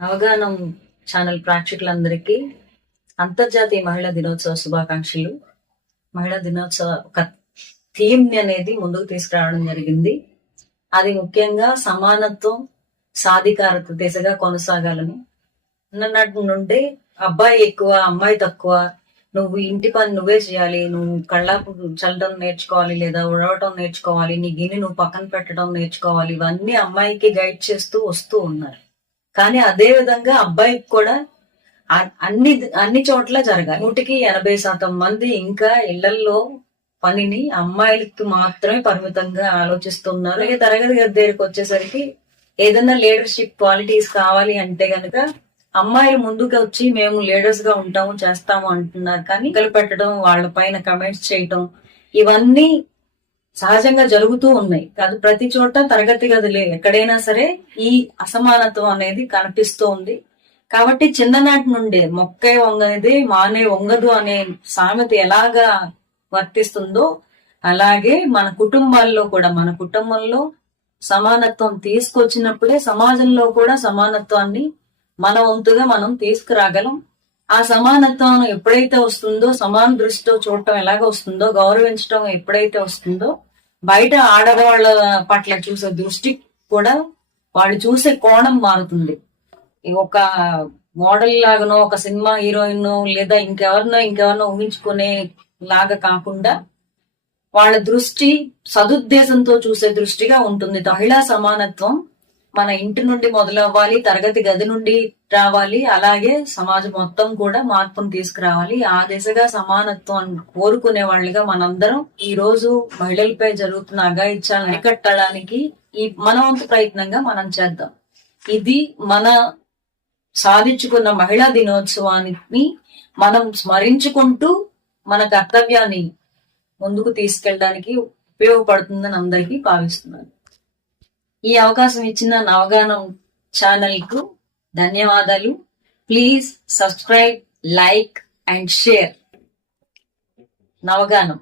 అవగాహన ఛానల్ ప్రేక్షకులందరికీ అంతర్జాతీయ మహిళా దినోత్సవ శుభాకాంక్షలు. మహిళా దినోత్సవ ఒక థీమ్ అనేది ముందుకు తీసుకురావడం జరిగింది. అది ముఖ్యంగా సమానత్వం, సాధికారత దిశగా కొనసాగాలని. నిన్నటి నుండి అబ్బాయి ఎక్కువ, అమ్మాయి తక్కువ, నువ్వు ఇంటి పని నువ్వే చేయాలి, నువ్వు కళ్ళాపు చల్లడం నేర్చుకోవాలి, లేదా ఉడవటం నేర్చుకోవాలి, నీ గిన్నె నువ్వు పక్కన పెట్టడం నేర్చుకోవాలి, ఇవన్నీ అమ్మాయికి గైడ్ చేస్తూ వస్తూ ఉన్నారు. కానీ అదే విధంగా అబ్బాయికి కూడా అన్ని చోట్ల జరగాలి. 180% మంది ఇంకా ఇళ్లలో పనిని అమ్మాయిలకి మాత్రమే పరిమితంగా ఆలోచిస్తున్నారు. అలాగే తరగతి గది దగ్గరికి వచ్చేసరికి ఏదైనా లీడర్షిప్ క్వాలిటీస్ కావాలి అంటే గనక అమ్మాయిలు ముందుకు వచ్చి మేము లీడర్స్ గా ఉంటాము, చేస్తాము అంటున్నారు. కానీ పెట్టడం, వాళ్ళ పైన కమెంట్స్ చేయటం, ఇవన్నీ సహజంగా జరుగుతూ ఉన్నాయి. కాదు ప్రతి చోట తరగతి గదులే ఎక్కడైనా సరే ఈ అసమానత్వం అనేది కనిపిస్తూ ఉంది. కాబట్టి చిన్ననాటి నుండే మొక్కే వంగనిది మానే వంగదు అనే సామెత ఎలాగా వర్తిస్తుందో అలాగే మన కుటుంబాల్లో కూడా, మన కుటుంబంలో సమానత్వం తీసుకొచ్చినప్పుడే సమాజంలో కూడా సమానత్వాన్ని మన వంతుగా మనం తీసుకురాగలం. ఆ సమానత్వం ఎప్పుడైతే వస్తుందో, సమాన దృష్టితో చూడటం ఎలాగ వస్తుందో, గౌరవించడం ఎప్పుడైతే వస్తుందో, బయట ఆడవాళ్ళ పట్ల చూసే దృష్టి కూడా, వాళ్ళు చూసే కోణం మారుతుంది. ఒక మోడల్ లాగానో, ఒక సినిమా హీరోయిన్ లేదా ఇంకెవరినో ఊహించుకునే లాగా కాకుండా వాళ్ళ దృష్టి సదుద్దేశంతో చూసే దృష్టిగా ఉంటుంది. మహిళా సమానత్వం మన ఇంటి నుండి మొదలవ్వాలి, తరగతి గది నుండి రావాలి, అలాగే సమాజం మొత్తం కూడా మార్పును తీసుకురావాలి. ఆ దిశగా సమానత్వం కోరుకునే వాళ్ళుగా మనందరం ఈ రోజు మహిళలపై జరుగుతున్న అఘాయిత్యాలను అరికట్టడానికి మన వంతు ప్రయత్నంగా మనం చేద్దాం. ఇది మన సాధించుకున్న మహిళా దినోత్సవాన్ని మనం స్మరించుకుంటూ మన కర్తవ్యాన్ని ముందుకు తీసుకెళ్ళడానికి ఉపయోగపడుతుందని అందరికీ భావిస్తున్నాను. ఈ అవకాశం ఇచ్చిన నవగానం ఛానల్ కు ధన్యవాదాలు. Please subscribe, like and share. నవగానం.